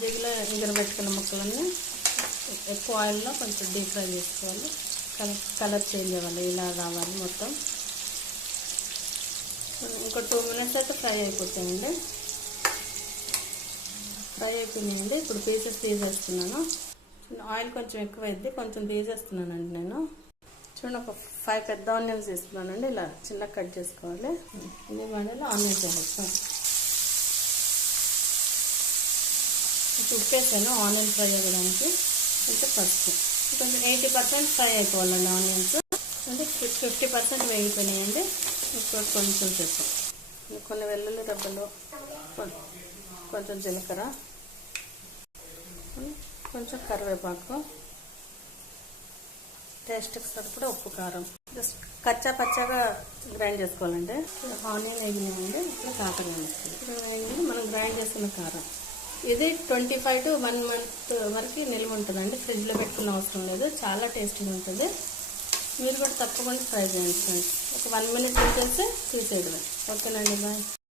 మజ్జిగలో ఎగరబెట్టుకున్న ముక్కలన్నీ ఎక్కువ ఆయిల్లో కొంచెం డీప్ ఫ్రై చేసుకోవాలి. కలర్ చేంజ్ అవ్వాలి, ఇలా రావాలి మొత్తం. ఇంకో 2 minutes అయితే ఫ్రై అయిపోతాయండి. ఫ్రై అయిపోయినాయండి. ఇప్పుడు పీసెస్ తీసేస్తున్నాను. ఆయిల్ కొంచెం ఎక్కువైద్ది, కొంచెం తీసేస్తున్నానండి నేను. చూడండి, ఒక 5 పెద్ద ఆనియన్స్ తీసుకున్నానండి. ఇలా చిన్న కట్ చేసుకోవాలి. ఇది మధ్యలో ఆనియన్స్ వేస్తాం. ఇప్పుడు ఉప్పేసాను ఆనియన్ ఫ్రై అవ్వడానికి. అంటే పసుపు కొంచెం 80% ఫ్రై అయిపోవాలండి ఆనియన్స్. అంటే 50% వేగిపోయినాయండి. ఇప్పుడు కొంచెం సేపు కొన్ని వెల్లుల్లి రెబ్బలు, కొంచెం జీలకర్ర, కొంచెం కరివేపాకు, టేస్ట్కి సరిపడా ఉప్పు, కారం. జస్ట్ కచ్చా పచ్చగా గ్రైండ్ చేసుకోవాలండి. ఆనియన్ వేగినాయండి. ఇప్పుడు కారం వేస్తుంది. ఇప్పుడు మనం గ్రైండ్ చేసుకున్న కారం. ఇది 25 to 1 month వరకు నిల్వ ఉంటుందండి. ఫ్రిడ్జ్లో పెట్టుకున్న అవసరం లేదు. చాలా టేస్టీగా ఉంటుంది. మీరు కూడా తప్పకుండా ట్రై చేయండి ఫ్రెండ్స్. ఒక 1 minute ఉంచేసి తీసేయడమే. ఓకేనండి, బాయ్.